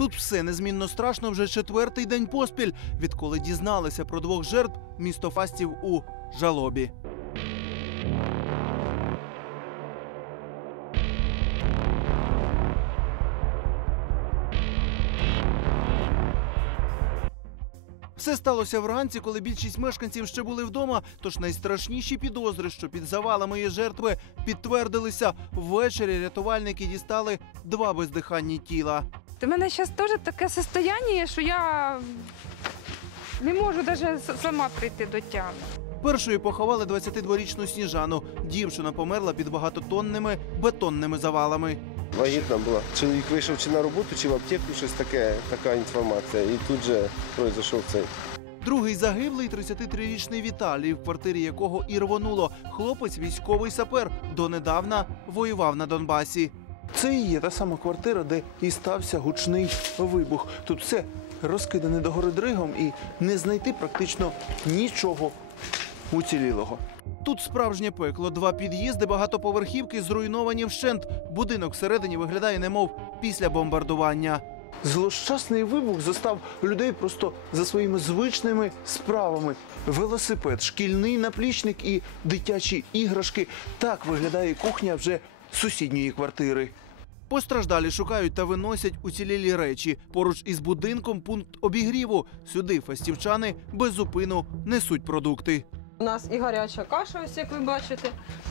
Тут все незмінно страшно вже четвертий день поспіль, відколи дізналися про двох жертв місто Фастів у жалобі. Все сталося вранці, коли більшість мешканців ще були вдома, тож найстрашніші підозри, що під завалами є жертви, підтвердилися. Ввечері рятувальники дістали два бездиханні тіла. У мене зараз теж таке состояння, що я не можу навіть сама прийти до тями. Першою поховали 22-річну Сніжану. Дівчина померла під багатотонними бетонними завалами. Вагітна була. Чоловік вийшов чи на роботу, чи в аптеку, щось таке, така інформація. І тут же пройшов цей. Другий загиблий – 33-річний Віталій, в квартирі якого і рвонуло. Хлопець – військовий сапер, донедавна воював на Донбасі. Це і є та сама квартира, де і стався гучний вибух. Тут все розкидане догори дригом і не знайти практично нічого уцілілого. Тут справжнє пекло. Два під'їзди, багатоповерхівки зруйновані вщент. Будинок всередині виглядає немов після бомбардування. Злощасний вибух застав людей просто за своїми звичними справами. Велосипед, шкільний наплічник і дитячі іграшки. Так виглядає кухня вже сусідньої квартири. Постраждалі шукають та виносять уцілілі речі. Поруч із будинком пункт обігріву. Сюди фастівчани без зупину несуть продукти. У нас і гаряча каша, ось як ви бачите,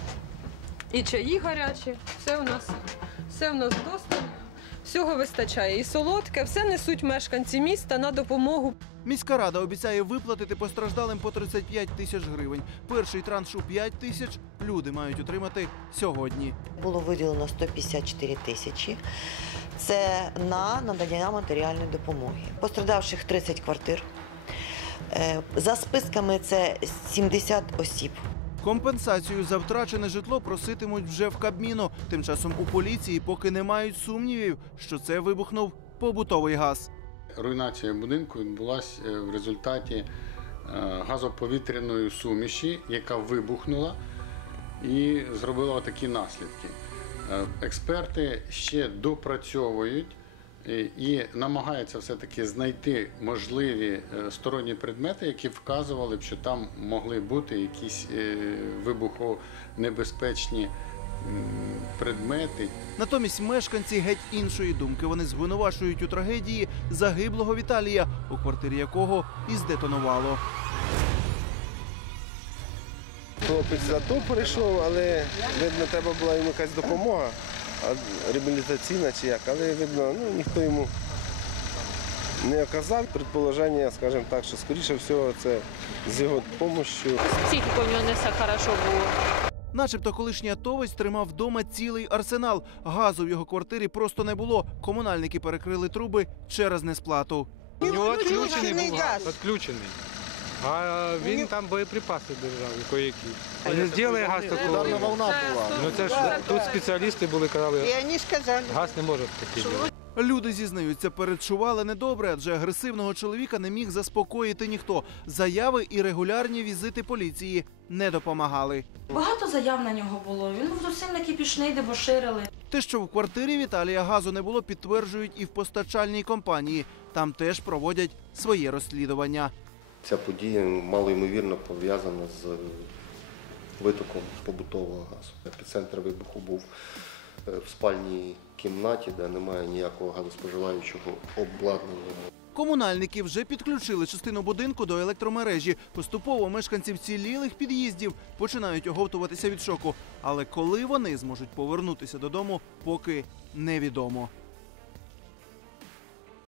і чаї гарячі. Все у нас вдосталь. Всього вистачає. І солодке, все несуть мешканці міста на допомогу. Міська рада обіцяє виплатити постраждалим по 35 тисяч гривень. Перший транш у 5 тисяч люди мають отримати сьогодні. Було виділено 154 тисячі. Це на надання матеріальної допомоги. Пострадавших 30 квартир. За списками це 70 осіб. Компенсацію за втрачене житло проситимуть вже в Кабміну. Тим часом у поліції поки не мають сумнівів, що це вибухнув побутовий газ. Руйнація будинку відбулася в результаті газоповітряної суміші, яка вибухнула і зробила такі наслідки. Експерти ще допрацьовують і намагаються все-таки знайти можливі сторонні предмети, які вказували б, що там могли бути якісь вибухонебезпечні предмети. Натомість мешканці геть іншої думки. Вони звинувачують у трагедії загиблого Віталія, у квартирі якого і здетонувало. Хлопець за то перейшов, але, видно, треба була йому якась допомога, реабілітаційна чи як, але, видно, ніхто йому не оказав. Предположення, скажімо так, що, скоріше всього, це з його допомогою. Психіка у нього не все добре було. Начебто колишній атовець тримав вдома цілий арсенал. Газу в його квартирі просто не було. Комунальники перекрили труби через несплату. У нього відключений був газ, відключений. А він там боєприпаси держав, кое-які. Не зробили газ такого. Ударна волна була. Ну це ж тут спеціалісти були, казали, газ не може такий бути. Люди зізнаються, передчували недобре, адже агресивного чоловіка не міг заспокоїти ніхто. Заяви і регулярні візити поліції не допомагали. Багато заяв на нього було. Він був зовсім такий пішний, дебоширили. Те, що в квартирі Віталія газу не було, підтверджують і в постачальній компанії. Там теж проводять своє розслідування. Ця подія малоймовірно пов'язана з витоком побутового газу. Епіцентр вибуху був в спальній кімнаті, де немає ніякого газоспоживаючого обладнання. Комунальники вже підключили частину будинку до електромережі. Поступово мешканці вцілілих під'їздів починають оговтуватися від шоку. Але коли вони зможуть повернутися додому, поки невідомо.